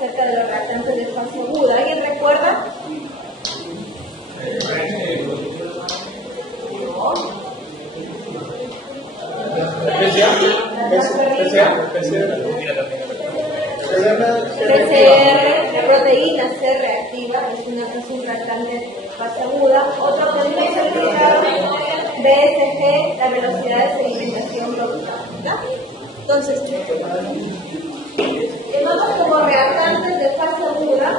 acerca de los reactantes de fase aguda. ¿Alguien recuerda? PCR, la proteína C reactiva, es un reactante de fase aguda. Otro proteína certificado, BSG, la velocidad de sedimentación global. Entonces, llamamos como reactantes de fase aguda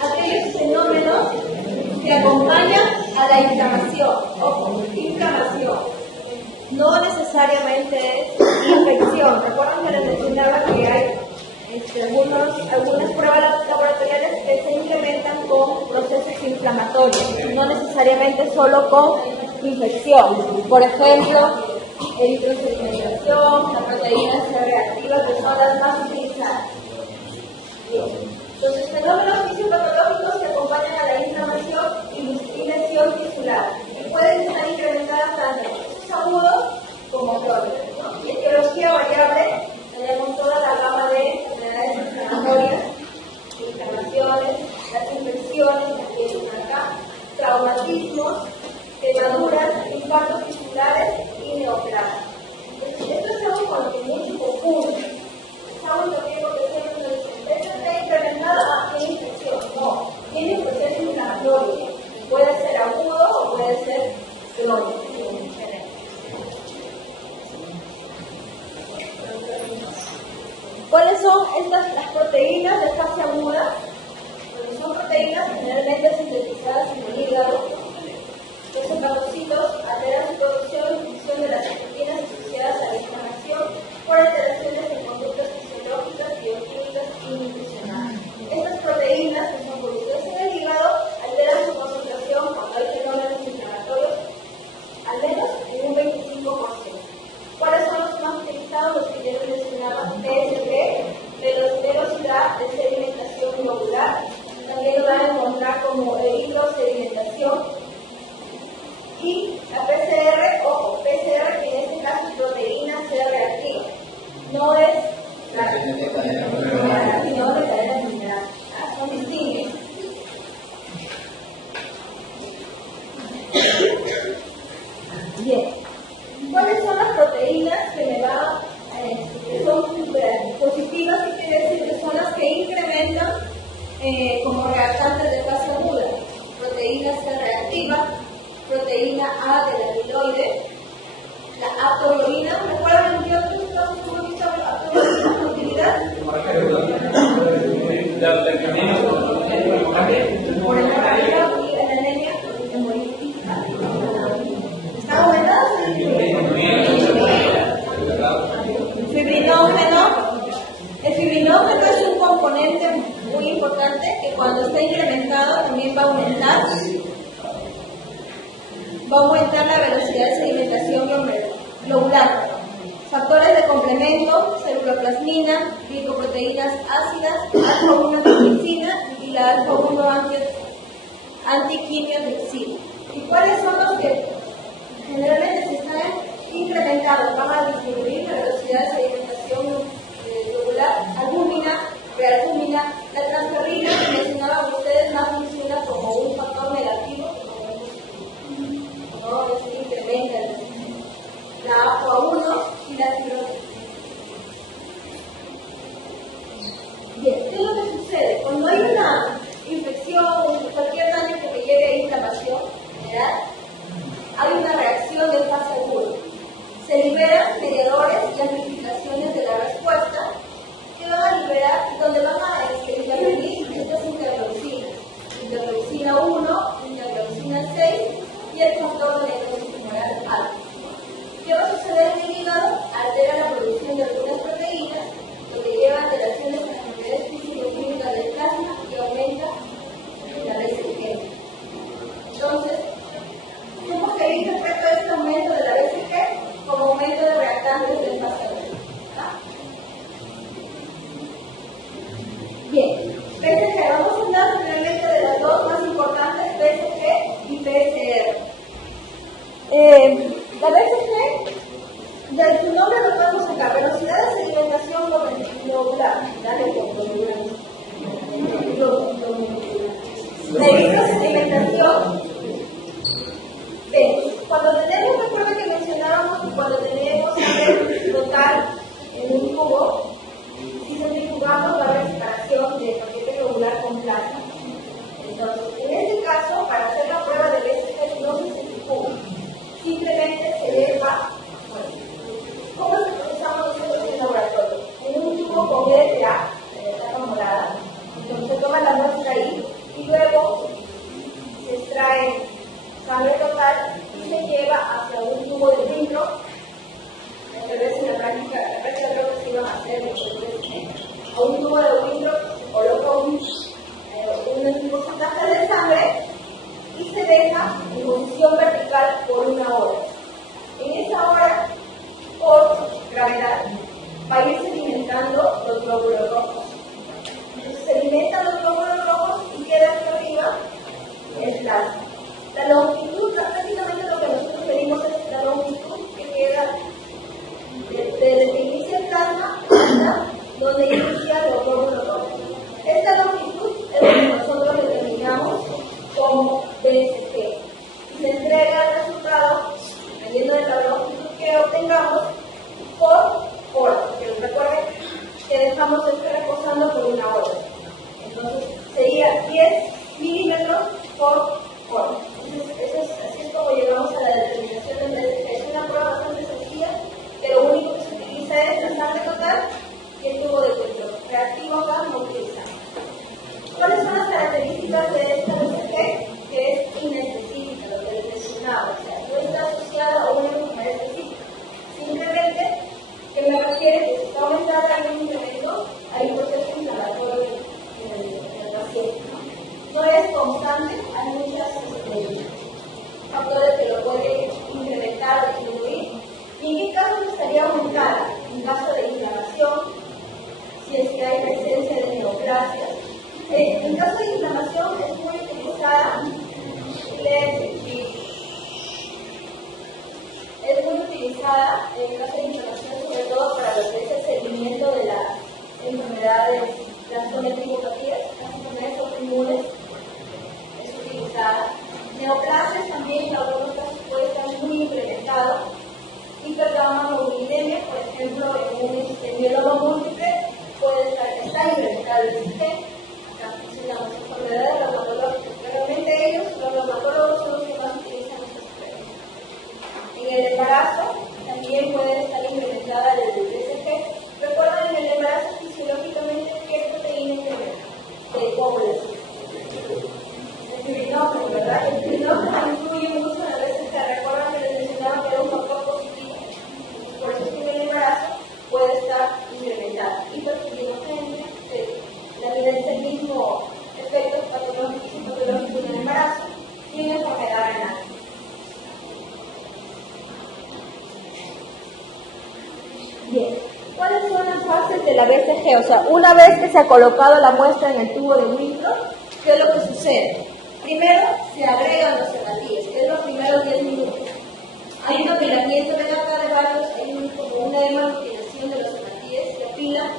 aquellos fenómenos que acompañan a la inflamación. Ojo, inflamación. No necesariamente es infección. Recuerden que les mencionaba que hay algunas pruebas laboratoriales que se implementan con procesos inflamatorios, no necesariamente solo con infección. Por ejemplo, eritrosedimentación, la proteína C reactiva, que son las más utilizadas. Entonces, fenómenos fisiopatológicos que acompañan a la inflamación y lesión tisular, y pueden estar incrementadas tanto en procesos agudos como crónicos. Y etiología variable, tenemos toda la gama de enfermedades inflamatorias, inflamaciones, las infecciones, las que vienen acá, traumatismos, quemaduras, infartos tisulares y neoplasias. Esto es algo con lo que mucho confunde. Es algo también porque siempre nos dicen, esto está incrementado a qué infección. No, tiene un proceso inflamatorio. Puede ser agudo o puede ser crónico. ¿Cuáles son las proteínas de fase aguda? Pues son proteínas generalmente sintetizadas en el hígado. Los hepatocitos alteran su producción y función de las proteínas asociadas a la inflamación por alteraciones en conductas fisiológicas, bioquímicas y nutricionales. Estas proteínas que son producidas en el hígado alteran su concentración cuando hay fenómenos inflamatorios al menos en un 25%. ¿Cuáles son los más utilizados? Los que ya les mencionaba, PSG, velocidad de sedimentación globular. También lo van a encontrar como eritrosedimentación. Y la PCR, ojo, PCR que en este caso es proteína C reactiva. No es la sino de cadena mineral. Son distintos. Bien. ¿Cuáles son las proteínas que me va que son positivas y quiere decir que son las que incrementan como reactantes de fase aguda? Proteína C reactiva, proteína A de la amiloide, la aptoglobina. ¿Recuerdan que otros estamos utilizando la aptoglobina por utilidad? Por el embarazo y la anemia hemolítica. ¿Está aumentada? Fibrinógeno. El fibrinógeno es un componente muy importante que cuando está incrementado también va a aumentar la velocidad de sedimentación globular. Factores de complemento, ceruloplasmina, glicoproteínas ácidas, alfa-1-antitrypsina y la alfa-1 antiquimiotripsina. ¿Y cuáles son los que generalmente se están incrementados? Van a disminuir la velocidad de sedimentación globular. Albúmina, prealbúmina, la transferrina, que mencionaban ustedes, más funciona como un factor negativo. No, es incrementa la APOA1 y la tiroides. Bien, ¿qué es lo que sucede? Cuando hay una infección, cualquier daño que me lleve a inflamación general, hay una reacción de fase aguda. Se liberan mediadores y amplificaciones de la respuesta que van a liberar, donde van a intervenir estas interleucinas. Interleucina 1, interleucina 6 y el factor de necrosis tumoral alfa. ¿Qué va a suceder en el hígado? Altera la producción de algunas proteínas, lo que lleva a alteraciones en las propiedades físico-químicas del plasma y aumenta la BCG. Entonces, tenemos que interpretar este aumento de la BCG como aumento de reactantes del fase aguda. Bien, BCG, vamos a hablar finalmente de las dos más importantes, BCG y PCR. La BCG, de su nombre lo podemos sacar, velocidad de sedimentación colocar en un tubo. Si centrifugamos va a haber separación de paquete globular con plasma. Entonces, en este caso, para hacer la prueba de BCG no se centrifuga, simplemente se eleva. ¿Cómo se procesamos nosotros en el laboratorio? En un tubo con LTA, en la etapa morada. Entonces se toma la muestra ahí y luego se extrae sangre total y se lleva hacia un tubo de Winthrop. Tal vez en la práctica creo que se iban a hacer a un tubo de Winthrop, se coloca un porcentaje de sangre y se deja en posición vertical por 1 hora. En esa hora, por gravedad, va a ir sedimentando los glóbulos rojos. Entonces, sedimentan los glóbulos rojos y queda aquí arriba el plasma. La longitud, prácticamente lo que nosotros medimos es la longitud que queda desde que inicia el plasma hasta donde inicia los glóbulos rojos. Esta longitud es lo que nosotros determinamos como BCG. Y se entrega el resultado, dependiendo de la longitud que obtengamos, por hora. Porque recuerden que dejamos esto reposando por 1 hora. Entonces sería 10 milímetros por hora. Entonces, así es como llegamos a la determinación del BCG. Es una prueba bastante sencilla, que lo único que se utiliza es la sangre total y el tubo de Winthrop. Reactivo acá no utilizamos. ¿Cuáles son las características de esta BCG? Que es inespecífica, lo que les mencionaba, o sea, no está asociada a una enfermedad específica. Simplemente que me refiere que si está aumentada en un incremento, hay un proceso inflamatorio en el paciente. No es constante, hay muchos factores que lo pueden incrementar o disminuir. ¿Y en qué caso estaría aumentada? En caso de inflamación, si es que hay presencia de neoplasias. En caso de inflamación es muy utilizada en caso de inflamación, sobre todo para lo que es el seguimiento de las enfermedades, las neoplasias, las enfermedades autoinmunes, es utilizada. Neoplasias también en algunos casos puede estar muy implementado. Hipergamma-globulinemia, por ejemplo, en un mieloma múltiple, puede estar implementado el BCG. Las enfermedades reumatológicas, realmente ellos, los reumatólogos, son los que más utilizan estos terapias. En el embarazo también puede estar implementada el BCG. Recuerden, en el embarazo fisiológicamente, ¿qué proteína de óvulos? El pirinógeno, ¿verdad? El pirinógeno influye mucho en la BCG. Recuerden que les mencionaba que era un factor positivo. Por eso es que en el embarazo puede estar implementada. Hiperpirinogenia, la vida es el mismo efectos patológicos y patológicos en el embarazo y en enfermedad renal. Bien, ¿cuáles son las fases de la BCG? O sea, una vez que se ha colocado la muestra en el tubo de Winthrop, ¿qué es lo que sucede? Primero se agregan los hematíes, que es los primeros 10 minutos. Hay un apilamiento de varios, hay como una hematina de los hematíes que apilan.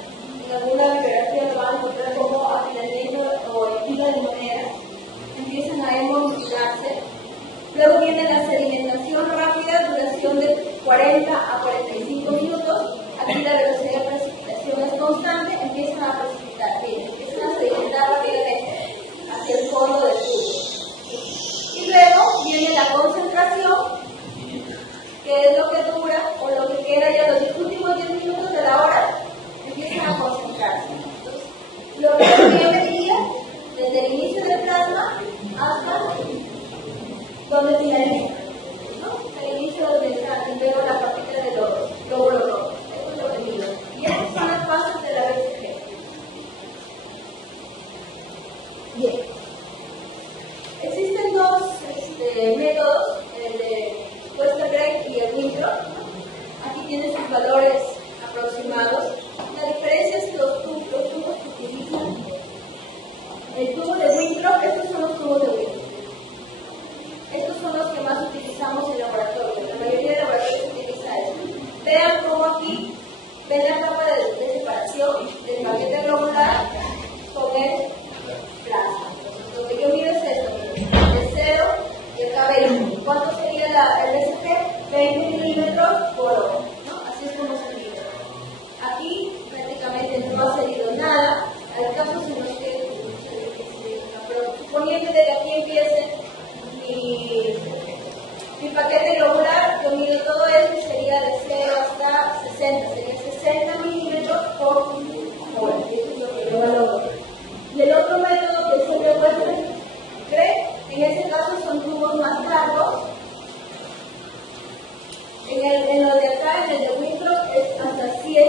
En alguna bibliografía lo van a encontrar como apilamiento o pila de monedas, empiezan a hemodificarse. Luego viene la sedimentación rápida, duración de 40 a 45 minutos. Aquí la velocidad de precipitación es constante, empiezan a precipitar, empiezan a sedimentar rápidamente hacia el fondo del tubo. Y luego viene la concentración, que es lo que dura o lo que queda ya los últimos 10 minutos de la hora. Empiezan a concentrarse. Entonces, lo que yo mediría desde el inicio del plasma hasta donde finaliza, ¿no? El inicio donde veo la papita de los glóbulos rojos. Eso es lo que mido. Y estas son las fases de la BCG. Bien. Existen dos métodos, el de Westergren y el Winthrop. Aquí tienen sus valores aproximados. La diferencia es que los tubos que utilizan, el tubo de Winthrop, estos son los tubos de Winthrop. Estos son los que más utilizamos en laboratorio. La mayoría de laboratorios utiliza esto. Vean cómo aquí ven la capa de separación del paquete globular con el plasma. Lo que yo mido es esto, el 0 y acá 20. ¿Cuánto sería el BCG? 20 milímetros por hora, ¿no? Así es como se mide. casos en los que, suponiendo de que aquí empiece mi paquete globular, yo mido todo eso y sería de 0 hasta 60, sería 60 milímetros por hora. Eso es lo que yo valoro. Y el otro método que es el de Western, en ese caso son tubos más largos. En lo de acá, en el de Winthrop, es hasta 100.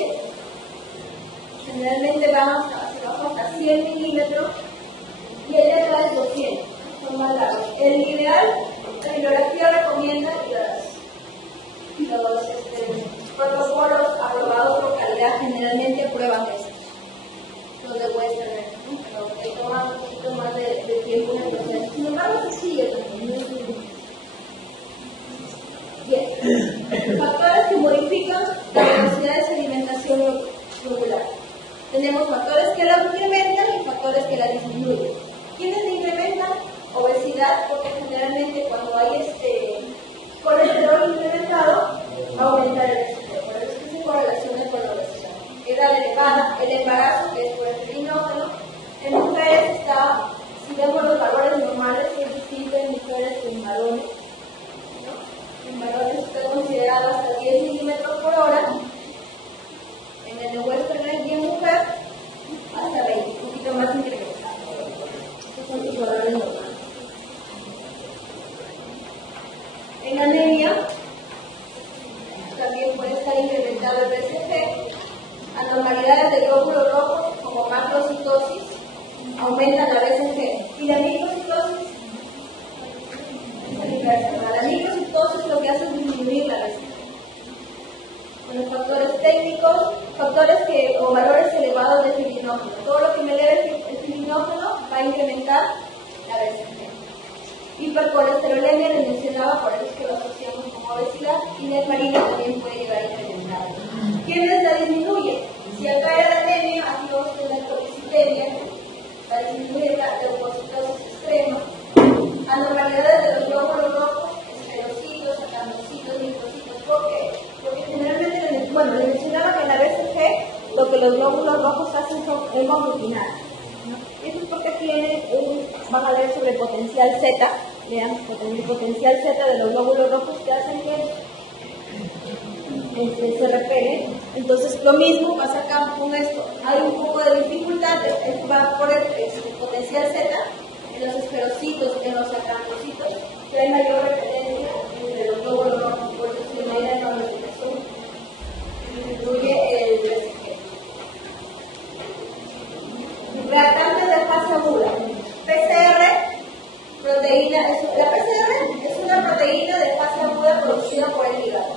Generalmente van hasta 100 milímetros. Y el de acá es 200. Son más largos. El ideal, la bibliografía recomienda los protocolos aprobados por calidad generalmente aprueban esto. Los de Western, pero que toman un poquito más de tiempo en el proceso. Sin embargo, se sigue también. Bien. Factores que modifican la velocidad de sedimentación globular. Tenemos factores que la incrementan y factores que la disminuyen. ¿Quiénes la incrementan? Obesidad, porque generalmente cuando hay colesterol incrementado, aumenta el estrés. Por eso es que se correlaciona con la obesidad. Edad elevada, el embarazo, que es por el trinógeno. En mujeres está, si vemos los valores normales, es distinto en mujeres que en varones. En varones está considerado hasta 10 milímetros por hora. En el de Western y en mujer, hasta 20, un poquito más incrementado. Estos son los valores normales. En anemia, también puede estar incrementado el BCG. Anormalidades del glóbulo rojo, como macrocitosis, aumentan la BCG. Y la microcitosis, la microcitosis lo que hace es disminuir la BCG. Con los factores técnicos, factores o valores elevados de fibrinógeno. Todo lo que me eleve el fibrinógeno va a incrementar la BCG. Hipercolesterolemia, les mencionaba, por eso es que lo asociamos como obesidad, y nefrina también puede llegar a incrementar. ¿Quiénes la disminuyen? Si acá era la anemia, aquí vamos a tener colicitemia, la disminuye la leucocitosis extrema, anormalidades de los glóbulos rojos, esferocitos, acantocitos, microcitos. ¿Por qué? Porque generalmente, les mencionaba que en la BCG lo que los glóbulos rojos hacen son hemoglutinar. Eso es porque van a ver sobre potencial Z, vean, el potencial Z de los glóbulos rojos que hacen que se repelen. Entonces lo mismo pasa acá con esto. Hay un poco de dificultad, va por el potencial Z en los esferocitos, en los acantocitos, que hay mayor repelencia entre los glóbulos rojos, por eso se mide la magnificación y incluye el BCG. Reactantes de fase aguda. PCR, proteína, la PCR es una proteína de fase aguda producida por el hígado,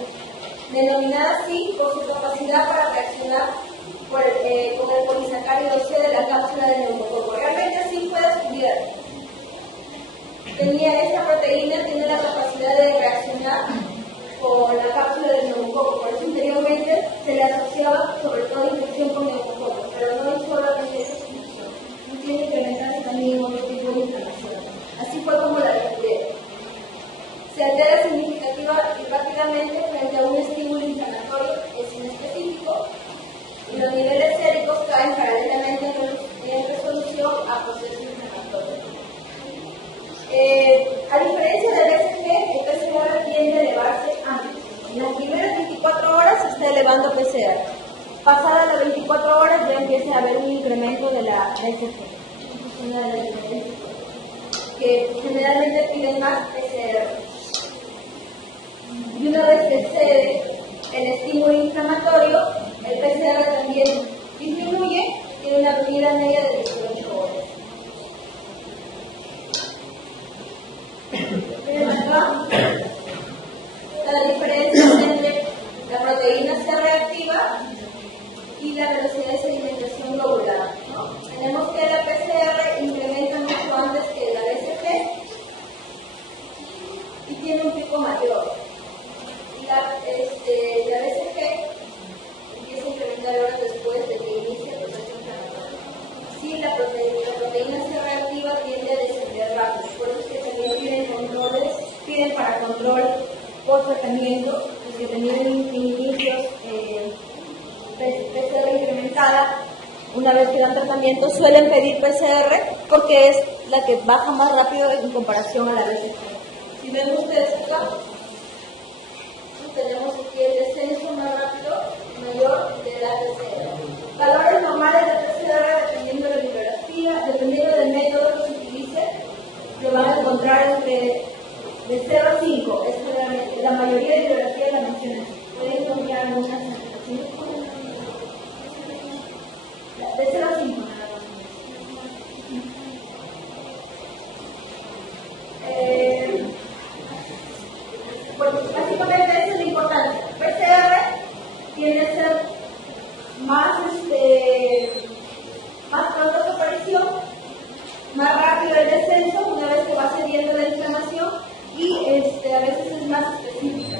denominada así por su capacidad para reaccionar con el polisacárido C de la cápsula de neumococo. Realmente así fue descubierto. Esta proteína tiene la capacidad de reaccionar con la cápsula del neumococo, por eso anteriormente se le asociaba sobre todo infección con neumococo, pero no es solamente esa infección, tiene que incrementarse también otro tipo de inflamación. Así fue como la descubrieron. Se altera significativa y rápidamente frente a un estímulo inflamatorio inespecífico y los niveles séricos caen paralelamente en resolución a procesos inflamatorios. A diferencia del BCG, el PCR tiende a elevarse antes. En las primeras 24 horas se está elevando PCR. Pasadas las 24 horas ya empieza a haber un incremento de la BCG. Es una de las diferencias que generalmente piden más PCR. Y una vez que cede el estímulo inflamatorio, el PCR también disminuye, tiene una vida media de 18 horas. Miren acá la diferencia entre la proteína C reactiva y la velocidad de sedimentación globular, ¿no? Tenemos que la PCR incrementa mucho antes que la BCG y tiene un pico mayor. La BCG empieza a incrementar horas después de que inicie el proceso inflamatorio. Así la proteína C reactiva tiende a descender rápido, por eso es que también piden para control post tratamiento, los que tenían inicios PCR incrementada, una vez que dan tratamiento, suelen pedir PCR porque es la que baja más rápido en comparación a la BCG. Si ven ustedes acá, tenemos aquí el descenso más rápido, mayor de la PCR. Valores normales de PCR, dependiendo de la bibliografía, dependiendo del método que se utilice, lo van a encontrar entre de 0 a 5. Es generalmente, la mayoría de bibliografías la mencionan. Pueden encontrar algunas de 0 a 5. Bueno, básicamente esa es la importancia. PCR tiene que ser más pronto su aparición, más rápido el descenso una vez que va cediendo la inflamación y a veces es más específica.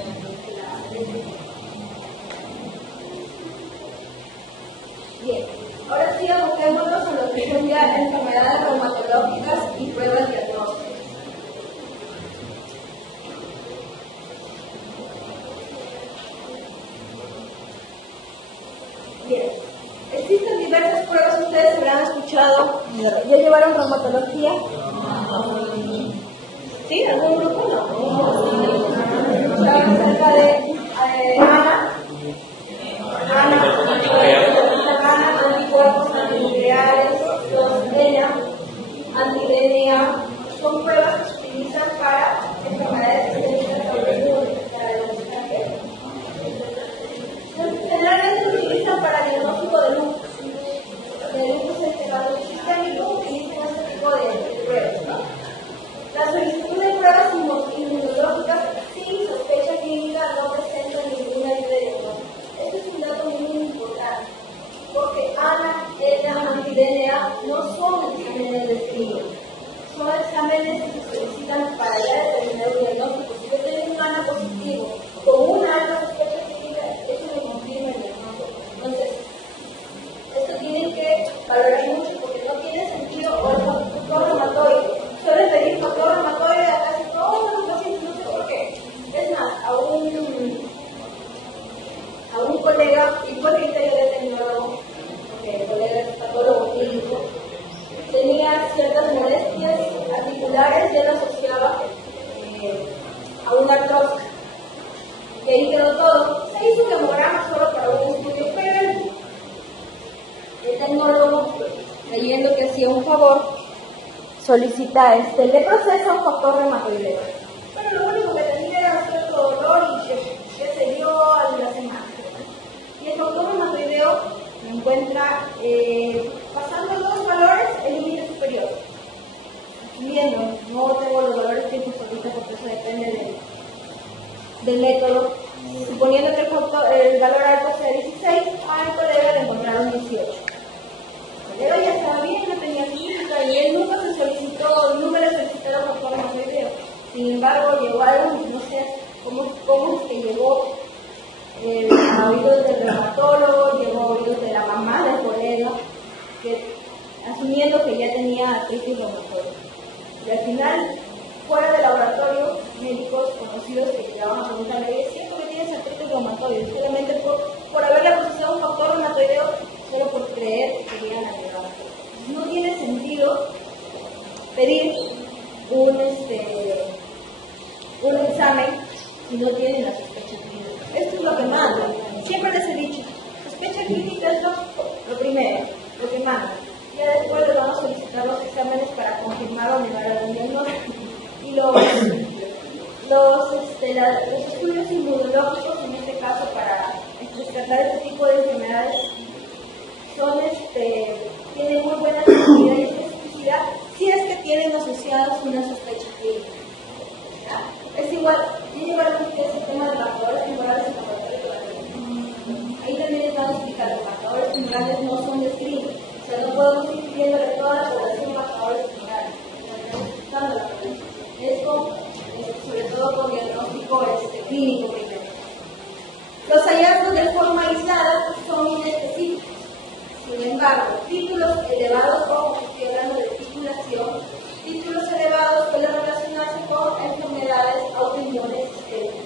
Bien, ahora sí aboquémonos a lo que son ya enfermedades reumatológicas y pruebas diagnósticas. Bien, existen diversas pruebas, ustedes habrán escuchado. ¿Ya llevaron reumatología? ¿Sí? ¿Algún grupo? No. ¿Saben acerca de Ana? Anticuerpos antinucleares, los ENA, anti-DNA, son pruebas que se utilizan para enfermedades sistémicas autoinmunes. Generalmente se utilizan para diagnóstico de lupus. El lupus es el sistémico, utilizan este tipo de pruebas, ¿no? La solicitud de pruebas inmunológicas sin sospecha clínica no presenta ninguna ayuda de diagnóstico. Este es un dato muy importante, porque ANA, ENA, anti-DNA no son exámenes de screening, son exámenes que se solicitan para ya determinar un diagnóstico. Si yo tengo un ANA positivo con una alta sospecha clínica, eso me confirma el diagnóstico. Entonces, esto tienen que valorar mucho porque no tiene sentido o el factor reumatoide. Suelen pedir factor reumatoide a casi todos los pacientes, no sé por qué. Es más, a un colega, y fue criterio de tecnólogo, porque el colega es patólogo clínico, tenía ciertas molestias articulares y él asociaba a una artrosis. Y ahí quedó todo. Se hizo un hemograma solo para un estudio previo. El tecnólogo, creyendo que hacía un favor, solicita le procesa un factor reumatoideo. Pero lo único que tenía era cierto dolor y que se dio a la semana. Y el factor reumatoideo lo encuentra pasando los valores el límite superior. Viendo, no tengo los valores fijos ahorita porque eso depende del método. Suponiendo que el valor alto sea 16, al colega le encontraron 18. El colega ya estaba bien, no tenía física y él nunca le solicitaron factor reumatoideo. Sin embargo, llegó algo, no sé cómo es que llegó a oídos del reumatólogo, llegó a oídos de la mamá del colega, que asumiendo que ya tenía artritis reumatoide. Y al final, fuera del laboratorio, médicos conocidos que llegaban a preguntarle, ¿siento que tienes artritis reumatoide? Solamente por haberle procesado un factor reumatoideo, solo por creer que querían ayudar. No tiene sentido pedir un examen si no tienen la sospecha clínica. Esto es lo que manda. Siempre les he dicho, sospecha clínica es lo primero, lo que manda. Ya después les vamos a solicitar los exámenes para confirmar o negar algún diagnóstico. Y los estudios inmunológicos, en este caso, para descartar este tipo de enfermedades, tienen muy buena sensibilidad y especificidad si es que tienen asociadas una sospecha clínica. Es igual, yo llevaron ustedes el tema de marcadores tumorales en laboratorio. Ahí también estamos explicando, los marcadores tumorales no son de screening. O sea, no podemos ir pidiéndole a toda la población marcadores tumorales. Es sobre todo con diagnóstico clínico primero. Los hallazgos de forma aislada son inespecíficos. Sin embargo, títulos elevados, como estoy hablando de titulación, títulos elevados pueden relacionarse con enfermedades autoinmunes sistémicas.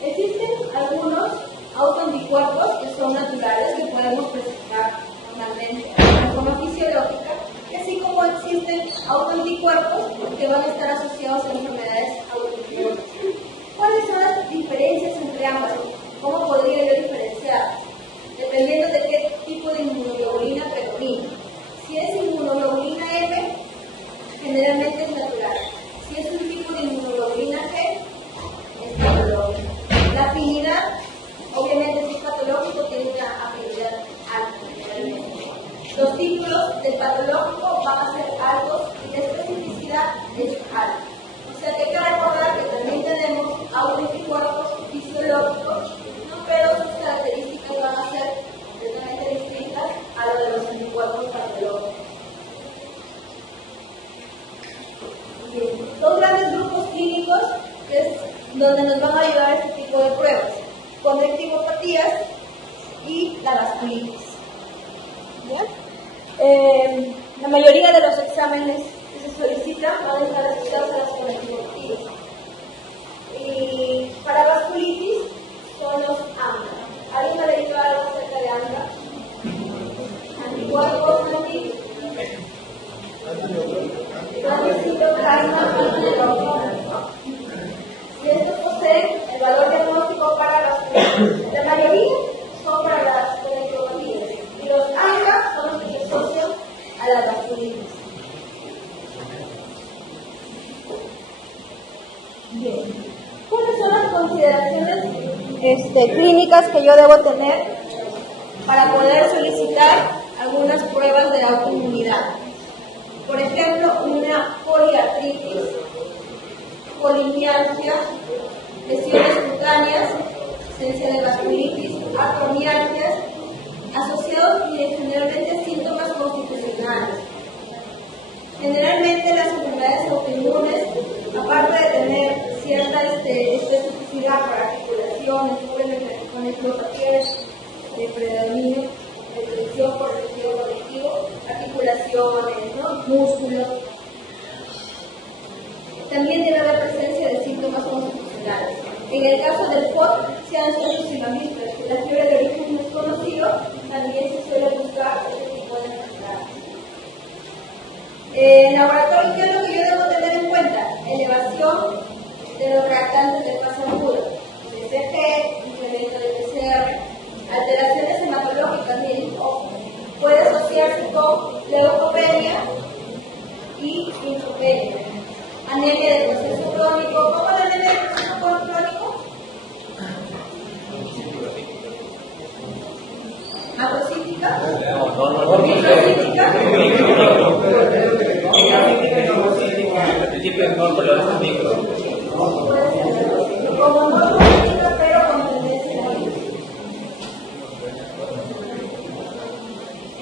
Existen algunos autoanticuerpos que son naturales, podemos presentar normalmente de forma fisiológica, y así como existen autoanticuerpos que van a estar asociados a enfermedades autoinmunes. ¿Cuáles son las diferencias entre ambas? ¿Cómo podría yo diferenciar? Dependiendo de qué tipo de inmunoglobulina predomina. Si es inmunoglobulina M, generalmente es natural. Si es un tipo de inmunoglobulina G, es patológico. La afinidad, obviamente, si es patológico, tiene una afinidad alta generalmente. Los títulos del patológico van a ser altos y la especificidad es alta. O sea que hay que recordar que también tenemos autoanticuerpos fisiológicos, ¿no? Pero sus características van a ser completamente distintas a lo de los anticuerpos patológicos. Bien. Dos grandes grupos clínicos que es donde nos van a ayudar este tipo de pruebas: conectivopatías y la vasculitis. La mayoría de los exámenes que se solicitan van a estar asociados a las conectivopatías. Y para vasculitis son los AMBA. ¿Alguien me ha leído algo acerca de AMBA? Anticuerpos anticitoplasma. Si estos poseen el valor diagnóstico para vasculitis, la mayoría son para las conectivopatías. Y los AMBA son los que se asocian a la vasculitis. Bien. ¿Cuáles son las consideraciones clínicas que yo debo tener para poder solicitar algunas pruebas de autoinmunidad? Por ejemplo, una poliartritis, polimialgia, lesiones cutáneas, esencia de vasculitis, artromialgias, asociados generalmente a síntomas constitucionales. Generalmente las enfermedades autoinmunes, aparte de tener cierta especificidad para articulaciones, con neuropatías de predominio, de presión por el tejido conectivo, articulaciones, ¿no? Músculos. También debe haber presencia de síntomas constitucionales. En el caso del FOD, se han solucionado que la fiebre de origen desconocido, también se suele buscar este tipo de enfermedades. En laboratorio, ¿qué es lo que yo debo tener en cuenta? Elevación de los reactantes de fase aguda, CCG, incremento de PCR, alteraciones hematológicas, puede asociarse con leucopenia y linfopenia, anemia de proceso crónico. ¿Cómo la anemia de proceso crónico? ¿Macrocítica? ¿Microcítica? Como no política, pero con tendencia a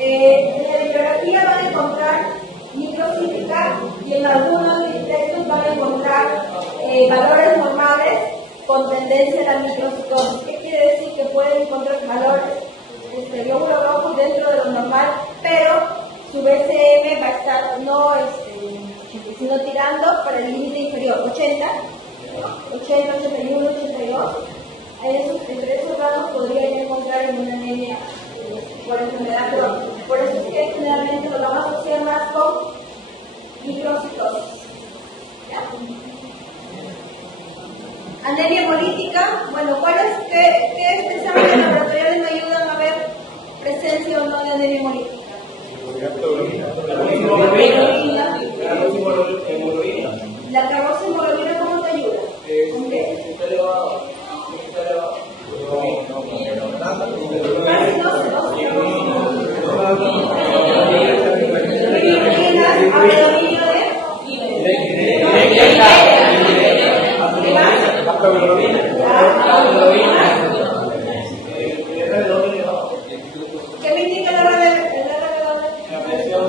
en la bibliografía van a encontrar microcítica y en algunos textos van a encontrar valores normales con tendencia a la microcitosis. ¿Qué quiere decir? Que pueden encontrar valores glóbulos rojos dentro de lo normal, pero su BCM va a estar no sino tirando para el límite inferior, 80, 81, 82. Entre esos rangos podría encontrar en una anemia por enfermedad crónica. Por eso es que generalmente lo vamos a asociar más con microcitosis. Anemia hemolítica, bueno, ¿qué exámenes laboratoriales me ayudan a ver presencia o no de anemia hemolítica? La carboximologlobina, ¿cómo te ayuda? ¿Con qué? ¿Qué me indica la red? La presión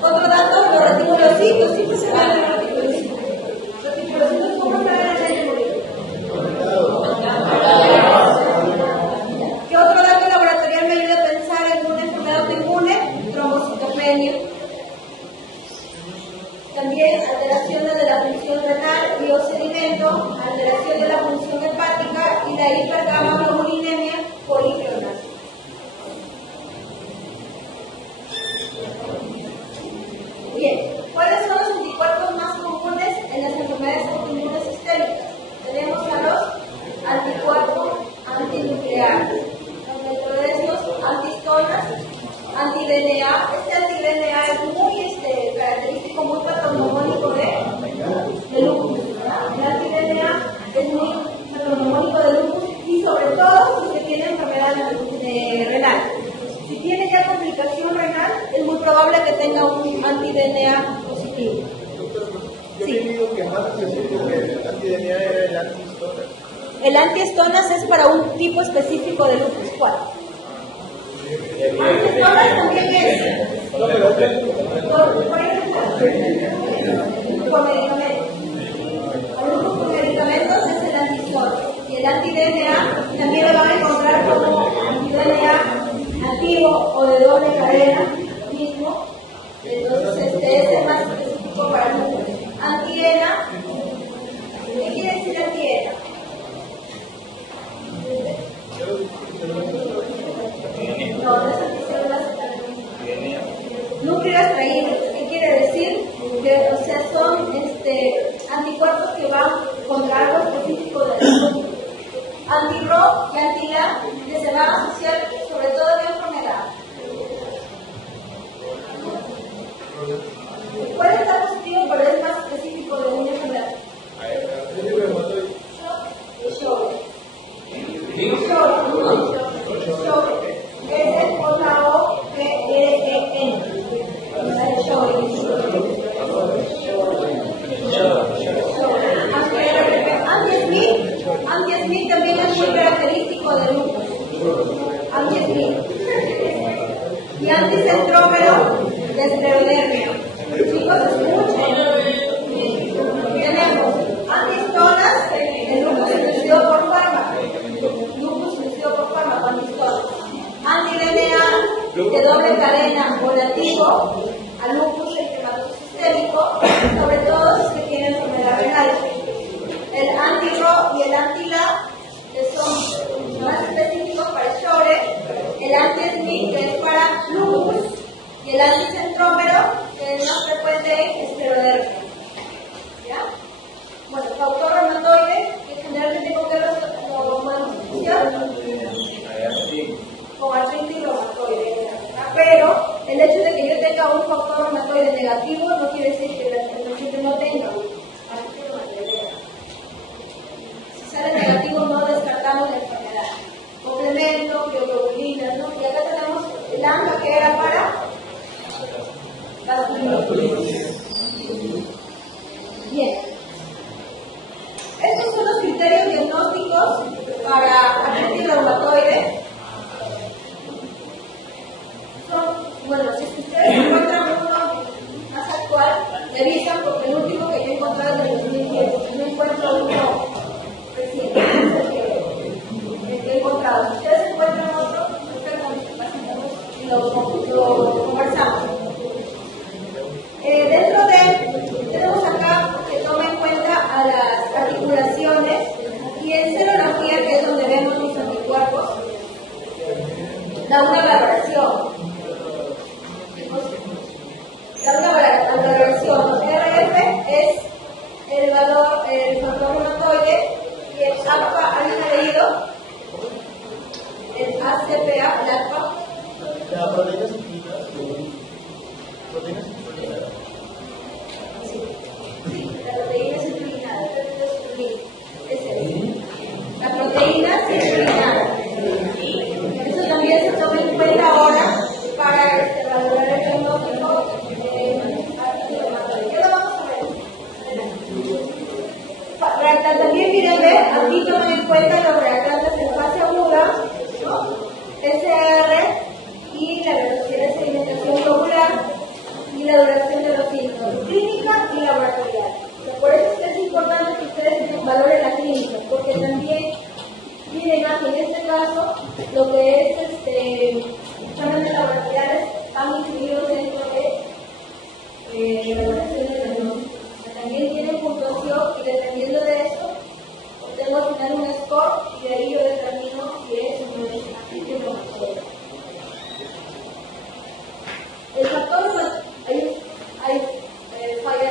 otro dato, los reticulocitos, sí que se ven los reticulocitos. Los reticulocitos, ¿cómo se ven en el hemolítico? ¿Qué otro dato laboratorial me ayuda a pensar en una anti-DNA. Este anti-DNA es muy característico, muy patognomónico de lupus. El anti-DNA es muy patognomónico de lupus y sobre todo si se tiene enfermedad renal. Si tiene ya complicación renal, es muy probable que tenga un anti-DNA positivo. Yo he leído que más específico que el anti-DNA era el anti-stonas. El anti-stonas es para un tipo específico de lupus. ¿Cuál? Anti-stonas también es. No, pero Por ejemplo, con medicamentos. El lupus con medicamentos es el anti-stonas. Y el anti-DNA también lo van a encontrar como anti-DNA activo o de doble cadena mismo. Entonces, este es el más específico para el lupus. Anti-ENA, ¿qué quiere decir anti-ENA? No, no es anticélulas. Núcleos traídos, ¿qué quiere decir? Que, o sea, son anticuerpos que van contra algo específico del lupus. Anti-RO y anti-LA, que se van a asociar sobre todo de enfermedad. Puede estar positivo, pero es más específico de una enfermedad. Es el J-O-P-R-E-N. Anti-Smith también es muy característico del lupus. Anti-Smith. Y anticentrómero de esclerodermia. Chicos, escuchen. Tenemos antistonas, el lupus inducido por fármaco. Lupus inducido por fármaco, antistonas. Anti-DNA de doble cadena o nativo, al lupus eritematoso sistémico, sobre todo si se tiene enfermedad renal. El anti-RO y el anti-LA, que son más específicos para Sjögren, el anti-SNP, que es para lupus, y el anticentrómero, que es más frecuente en esclerodermia. ¿Ya? Bueno, factor reumatoide, que generalmente con qué lo podemos asociar con artritis reumatoide. Pero el hecho de que yo tenga un factor reumatoide negativo no quiere decir que el paciente no tenga artritis reumatoide. Si sale negativo, no descartamos la enfermedad. Complemento, bioglobulinas, ¿no? Y acá tenemos el ANCA, que era para vasculitis. Bien. Estos son los criterios diagnósticos para artritis reumatoide. Bueno, si ustedes encuentran uno más actual, revisan porque el último que yo he encontrado es del 2010. No encuentro uno reciente, el que he encontrado. Si ustedes encuentran otro, y lo conversamos. Dentro de, tenemos acá que toma en cuenta a las articulaciones y en serología, que es donde vemos los anticuerpos, da una valoración. Da una valoración. RF es el valor, el factor reumatoide, y el ACPA, ¿alguien ha leído? El ACPA, el ACPA. La proteína inclinadas. Proteínas inclinadas. Sí, la proteína citrullinada. La proteína citrullinada. Eso también se toma en cuenta ahora para valorar el diagnóstico. ¿Qué lo vamos a ver? También miren, aquí toman en cuenta los reactantes en fase aguda, ¿no? SR y la velocidad de sedimentación globular y la duración de los síntomas, clínica y laboratorial. Por eso es que es importante que ustedes valoren la clínica, porque también miren aquí en este caso lo que es exámenes laboratoriales están incluidos dentro de evaluaciones de diagnóstico. También tienen puntuación y dependiendo de eso obtengo al final un score y de ahí yo determino si es o no es artritis reumatoide. El factor, hay falla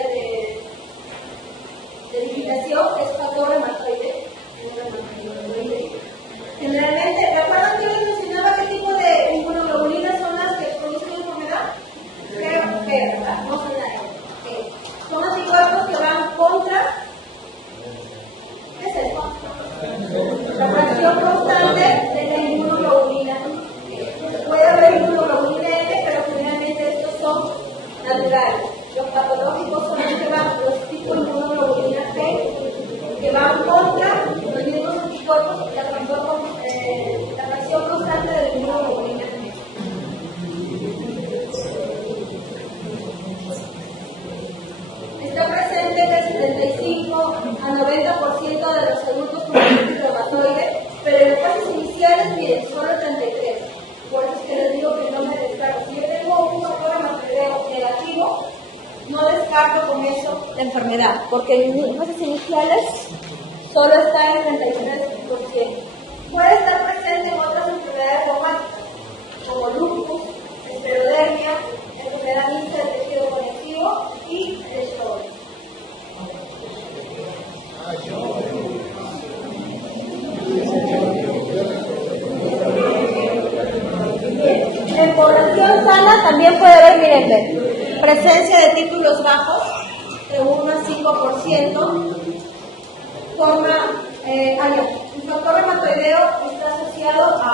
de digitación, es factor reumatoide. Generalmente, ¿recuerdan que les la enfermedad, porque en fases iniciales solo está en el 33%. Puede estar presente en otras enfermedades reumáticas, como lupus, esclerodermia, enfermedad mixta del tejido conectivo y el Sjögren. En población sana también puede haber, miren, presencia de títulos bajos, de 1 a 5%, el factor reumatoideo está asociado a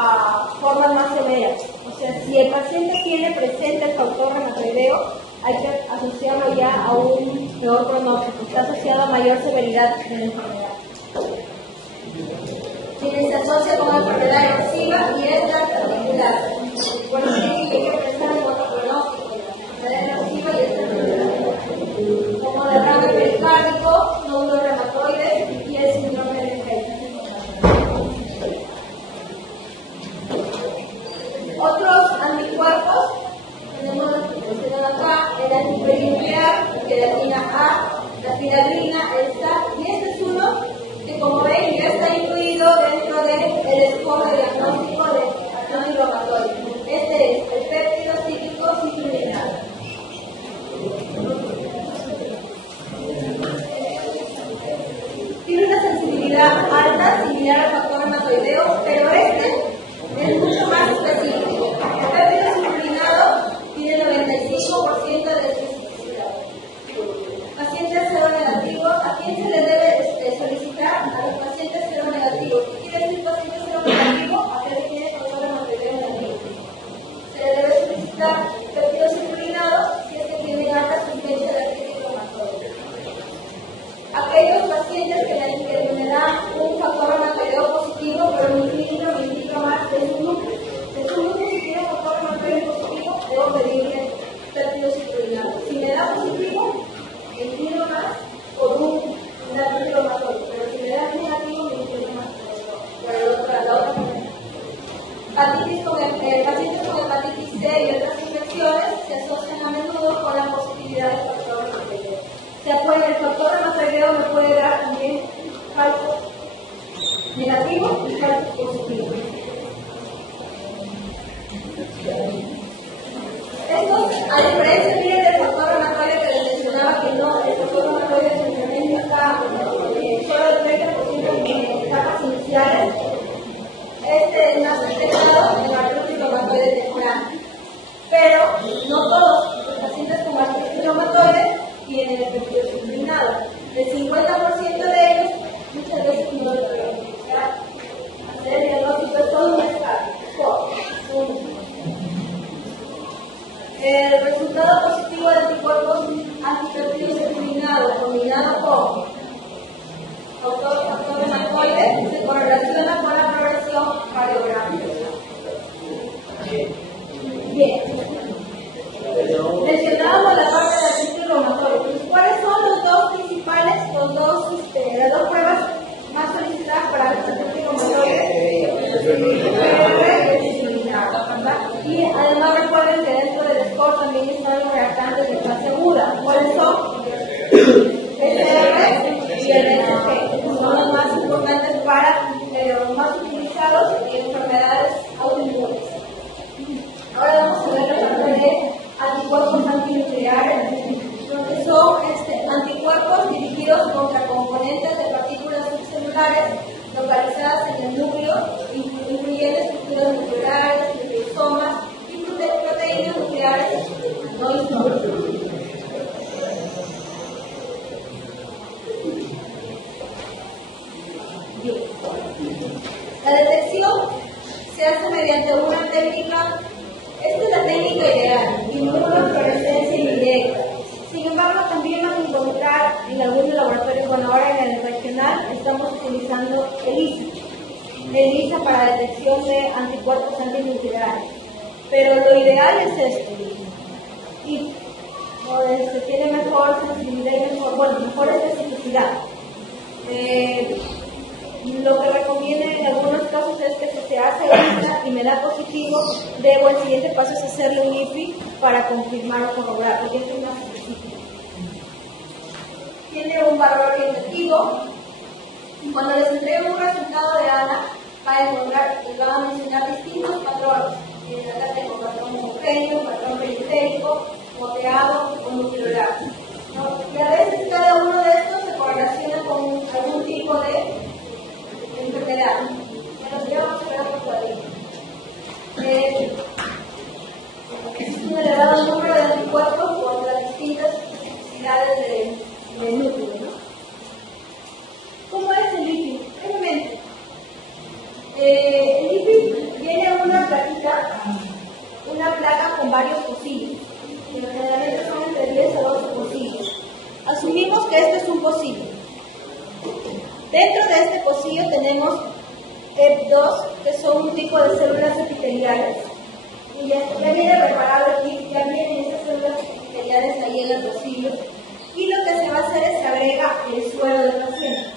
formas más severas. O sea, si el paciente tiene presente el factor reumatoideo, hay que asociarlo ya a un peor pronóstico, está asociado a mayor severidad de la enfermedad. Se asocia con una enfermedad erosiva y esta articular. Por eso hay que pensar en otro pronóstico, la enfermedad erosiva y esta articular. Como derrame pericárdico, nódulo reumatoide y el síndrome de Lefebvre. Otros anticuerpos, tenemos los que mencionan acá, el antiperinuclear, queratina A, la filagrina, y este es uno que, como ven, ya está incluido dentro del score de diagnóstico de artritis reumatoide. Este es el péptido cíclico ciclohidrato. Tiene una sensibilidad alta, similar al factor reumatoideo, pero este es mucho más específico. El péptido ciclohidrato tiene 95% de especificidad. Pacientes seronegativos, ¿a quién se le debe solicitar? A los pacientes seronegativos. ¿Qué quiere decir paciente seronegativo? Aquel que tiene factor reumatoideo negativo. Se le debe solicitar péptido ciclohidrato si es que tiene alta suficiencia de artritis reumatoide. Aquellos pacientes que me dan un factor reumatoideo positivo, pero mi clínico me indica más de su lupus. De su lupus, si tiene factor reumatoideo positivo, debo pedirle péptido ciclohidrato. Si me da positivo, inclino más por un artritis reumatoide, pero si me da negativo, me inclino más por la otra manera. Pacientes con hepatitis C y otras infecciones se asocian a menudo con la positividad del factor reumatoideo. El factor reumatoideo me puede dar también falso negativo y falso positivo. Estos, a diferencia del factor reumatoide que les mencionaba que no, el factor reumatoide se incrementa acá solo el 30% en etapas iniciales. Este es más detectado en la artritis reumatoide temprana. Pero no todos los pacientes con artritis reumatoide tienen el péptido ciclohidrato. El 50% de ellos muchas veces no lo pueden identificar. Hacer el diagnóstico es todo un escala. El resultado positivo de anticuerpos antipéptidos ciclohidrato combinado con factor reumatoide se correlaciona con la progresión cardiográfica. Bien. Mencionábamos la parte de la artritis reumatoide. ¿Cuáles son los dos principales, las dos pruebas más solicitadas para la artritis reumatoide? Y además recuerden que dentro del score también están los reactantes de fase aguda. ¿Cuáles son? SR y el SG. Son los más importantes los más utilizados en enfermedades autoinmunes. Ahora vamos a ver la parte de anticuerpos antinucleares, que son anticuerpos dirigidos contra componentes de partículas subcelulares localizadas en el núcleo, incluyendo estructuras nucleares, nucleosomas y proteínas nucleares no históricas. La detección se hace mediante una técnica. Esta es la técnica ideal, inmunofluorescencia indirecta. Sin embargo, también van a encontrar en algunos laboratorios, ahora en el regional estamos utilizando ELISA para detección de anticuerpos antinucleares. Pero lo ideal es esto. Y tiene mejor sensibilidad y mejor especificidad. Lo que recomiendo en algunos casos es que si se hace ELISA y me da positivo, el siguiente paso es hacerle un IFI para confirmar o corroborar, porque esto es más específico. tiene un valor orientativo, y cuando les entregue un resultado de ANA, va a encontrar y va a mencionar distintos patrones. Acá tengo patrón homogéneo, patrón periférico, moteado o nuclear, ¿no? Y a veces cada uno de estos se correlaciona con algún tipo de enfermedad. Pero ya vamos a ver otro cuadrito. Existe un elevado número de anticuerpos contra distintas especificidades de núcleo, ¿no? ¿Cómo es el lípido? Brevemente. El lípido viene una placa con varios pocillos. Generalmente son entre 10 a 12 pocillos. Asumimos que este es un pocillo. Dentro de este pocillo tenemos EP2, que son un tipo de células epiteliales. Y ya viene preparado aquí, ya vienen esas células epiteliales ahí en el pocillo. Y lo que se va a hacer es que agrega el suero del paciente.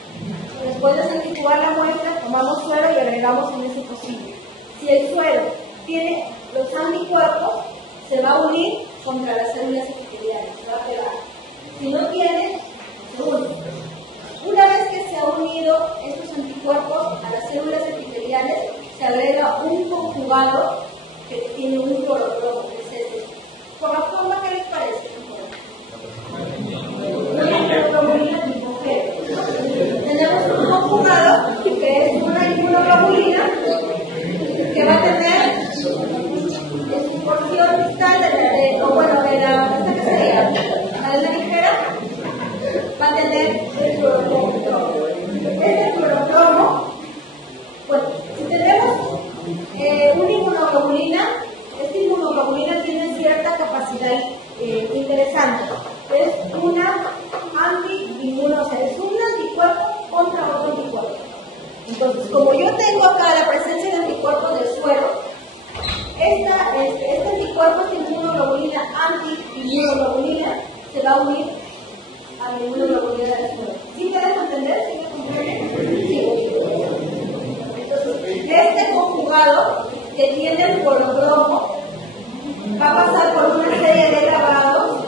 Después de centrifugar la muestra, tomamos suero y agregamos en ese pocillo. Si el suero tiene los anticuerpos, se va a unir contra las células epiteliales, se va a pegar. Si no tiene, se une. Una vez que se han unido estos anticuerpos a las células epiteliales, se agrega un conjugado que tiene un clorofromo, que es este. Por la forma que les parece, una globulina tipo G. Tenemos un conjugado que es una inmunoglobulina que va a tener su porción distal esta que sería la ligera, va a tener el clorofromo. Este clorofromo, bueno, si tenemos una inmunoglobulina, esta inmunoglobulina tiene cierta capacidad interesante. Es una es un anticuerpo contra otro anticuerpo. Entonces, como yo tengo acá la presencia de anticuerpos del suero, este anticuerpo de inmunoglobulina anti-inmunoglobulina se va a unir a la inmunoglobulina del suero. ¿Sí me dejo entender? ¿Sí me comprenden? Sí. Entonces, este conjugado que tiene el clorofromo va a pasar por una serie de grabados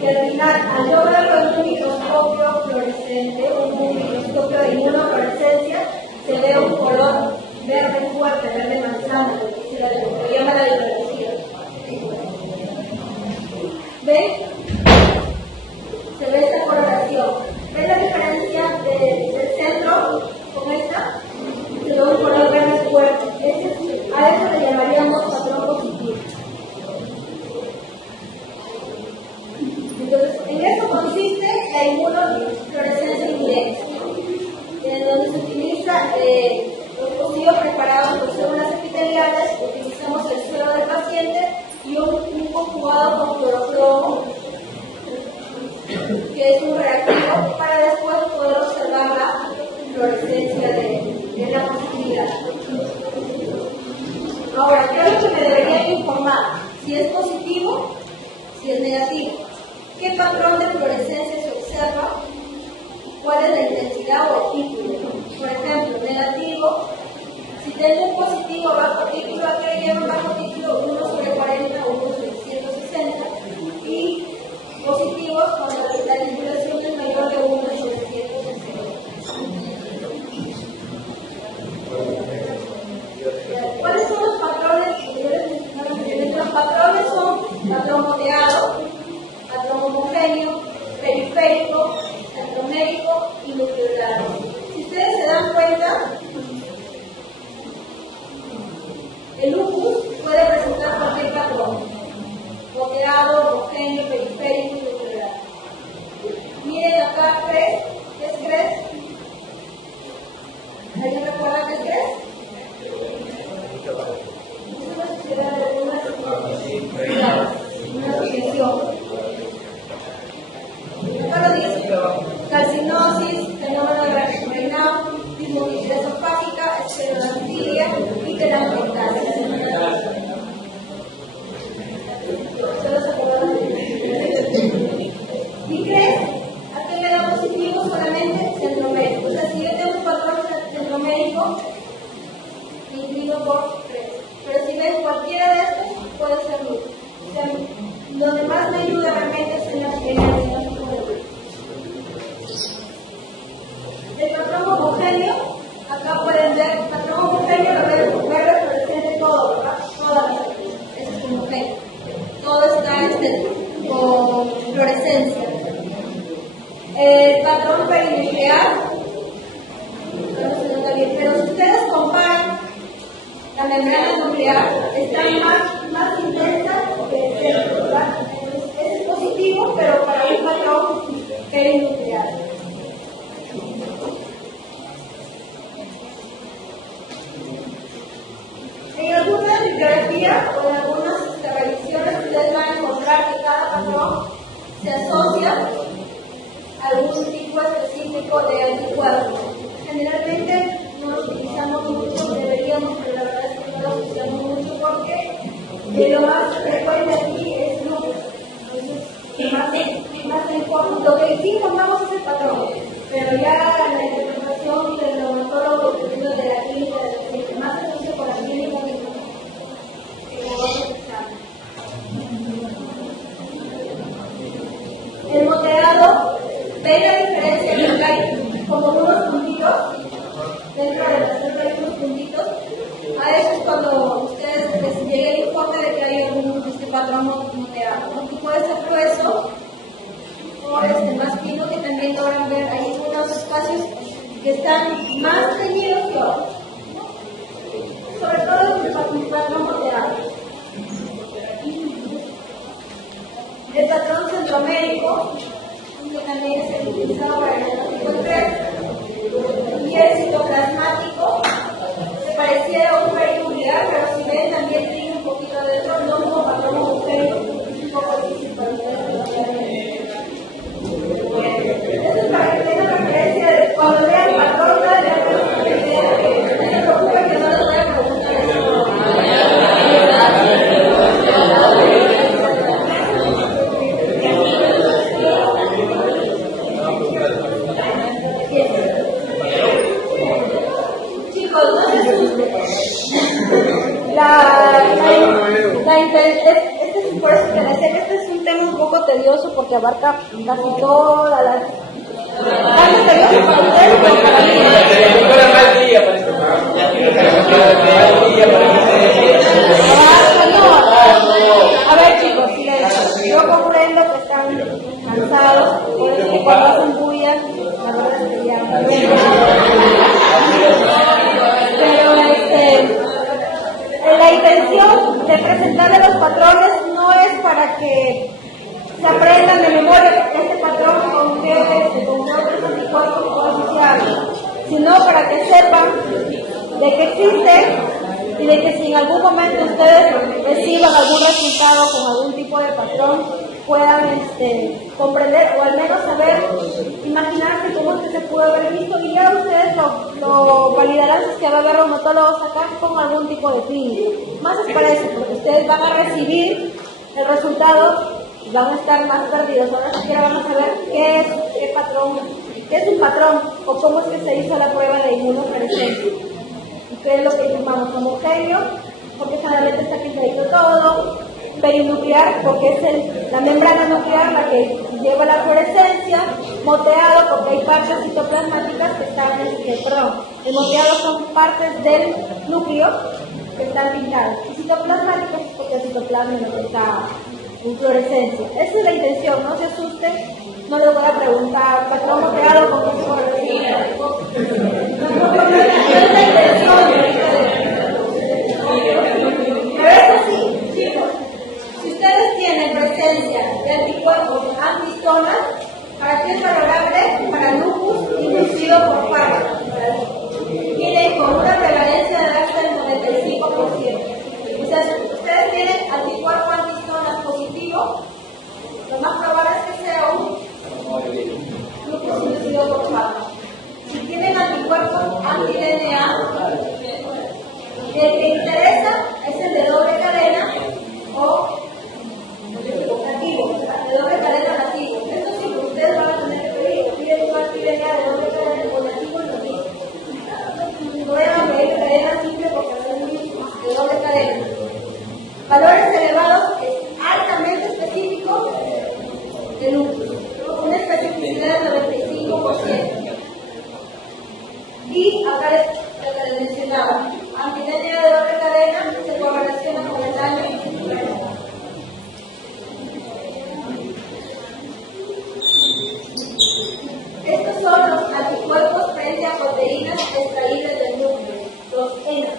que al final, al yo verlo en un microscopio fluorescente, un microscopio de inmunofluorescencia, se ve un color verde fuerte, verde manzana, lo que llama la biología. ¿Ven? Se ve esta correlación. ¿Ven la diferencia del centro con esta? Se ve un color verde fuerte. A eso le llamaríamos patrón positivo. Entonces, en eso consiste la inmunofluorescencia indirecta, en donde se utiliza los pocillos preparados por células epiteliales, utilizamos el suero del paciente y un conjugado con clorofromo, que es un reactivo, para después poder observar la fluorescencia de la positividad. Ahora, ¿qué es lo que me debería informar? Si es positivo, si es negativo. ¿Qué patrón de fluorescencia se observa? ¿Cuál es la intensidad o el título? Por ejemplo, negativo, si tengo un positivo bajo título, ¿a qué le llaman bajo título? 1 sobre 40 o 1 sobre 160. Y positivos cuando la titulación es mayor de 1 sobre 160. ¿Cuáles son los patrones? Los patrones son patrón moteado, patrón homogéneo, periférico, centromérico y nuclear. Si ustedes se dan cuenta, el membrana nuclear están más intensas que el centro, ¿verdad? Entonces, es positivo, pero para un patrón perinuclear. En alguna bibliografía o en algunas revisiones ustedes van a encontrar que cada patrón se asocia a algún tipo específico de anticuerpo. Generalmente no lo utilizamos mucho, deberíamos, pero la verdad es que no lo usamos mucho porque lo más frecuente aquí es lupus. Entonces, más informe. Lo que sí formamos es el patrón, pero ya la interpretación del reumatólogo, dependiendo de la clínica, de que más se usa por la clínica que con otros exámenes. El moteado, ¿ven la diferencia de que hay como unos puntitos? Dentro de la celda hay unos puntitos. A eso es cuando ustedes les llegue el informe de que hay algún patrón moteado, ¿no? Que puede ser grueso o más fino, que también logran ver. Hay algunos espacios que están más teñidos que otros, sobre todo el patrón moteado. El patrón centroamérico, que también es el utilizado para el diagnóstico 3, y el citoplasmático, se pareciera a un perinuclear, pero si ven también tiene un poquito adentro, no como patrón homogéneo, es un poco difícil para ustedes. Eso es para que tengan referencia de cuando vean patrón, ya no se preocupen que no les voy a preguntar eso. Chicos, no se asusten. Por eso te decía que este es un tema un poco tedioso porque abarca casi toda la... Tanto tedioso para ustedes como para mí. A ver, chicos, silencio. Yo comprendo que están cansados, por eso que cuando hacen bulla, la verdad es que ya... Pero la intención de presentarle los patrones no es para que se aprendan de memoria este patrón con qué otros anticuerpos puedo asociar, sino para que sepan de que existe y de que si en algún momento ustedes reciban algún resultado con algún tipo de patrón, puedan comprender o al menos saber, imaginarse cómo es que se pudo haber visto, y ya ustedes lo validarán si es que va a haber reumatólogos acá con algún tipo de clínica. Más es para eso, porque ustedes van a recibir el resultado y van a estar más perdidos. Ahora siquiera van a saber qué es un patrón o cómo es que se hizo la prueba de inmunofluorescencia. Y qué es lo que llamamos homogéneo, porque generalmente está pintadito todo. Perinuclear, porque es la membrana nuclear la que lleva la fluorescencia. Moteado, porque hay partes citoplasmáticas que están, el moteado son partes del núcleo que están pintadas. Y citoplasmáticos, porque el citoplasma es lo que está en fluorescencia. Esa es la intención, no se asusten, no les voy a preguntar, patrón moteado, ¿con qué se fluorescencia? No es la intención. Pero eso sí, chicos. Si ustedes tienen presencia de anticuerpos antihistonas, ¿para qué es valorable? Para lupus inducido por fármacos. Tienen con una prevalencia de hasta el 95%. O sea, si ustedes tienen anticuerpo antihistonas positivo, lo más probable es que sea un lupus inducido por fármacos. Si tienen anticuerpos anti-DNA, el que interesa es el de doble cadena o nativo, de doble cadena nativo. Esto sí, porque ustedes van a tener que pedir, piden una anti-DNA de doble cadena o nativo y nativo. No vayan a pedir cadena simple porque no es de doble cadena. Valores elevados es altamente específico de lupus, una especificidad del 95%. Y acá lo que les mencionaba, anti-DNA de doble cadena se correlaciona con el daño. Estos son los anticuerpos frente a proteínas extraídas del núcleo, los ENA,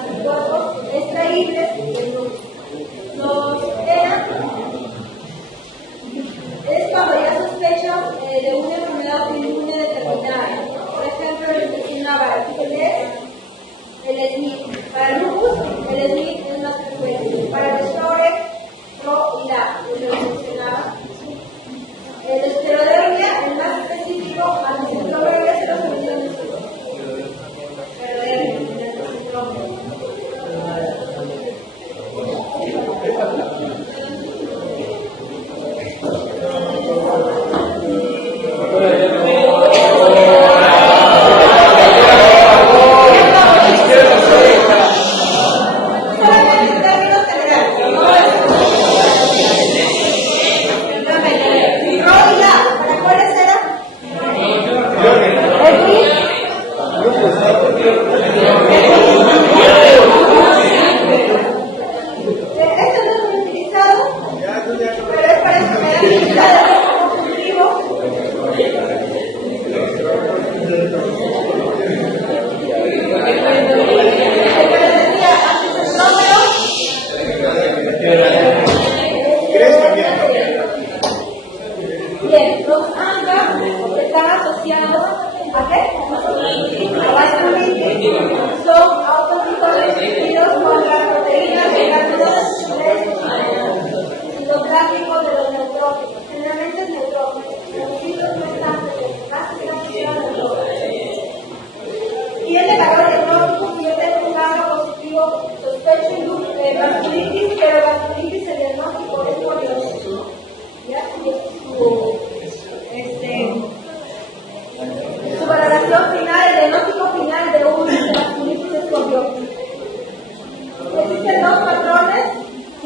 anticuerpos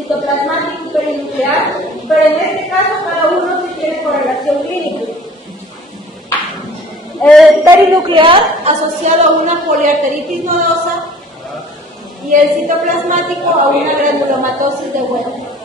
citoplasmático y perinuclear, pero en este caso cada uno sí tiene correlación clínica. El perinuclear asociado a una poliarteritis nodosa y el citoplasmático a una granulomatosis de huevo.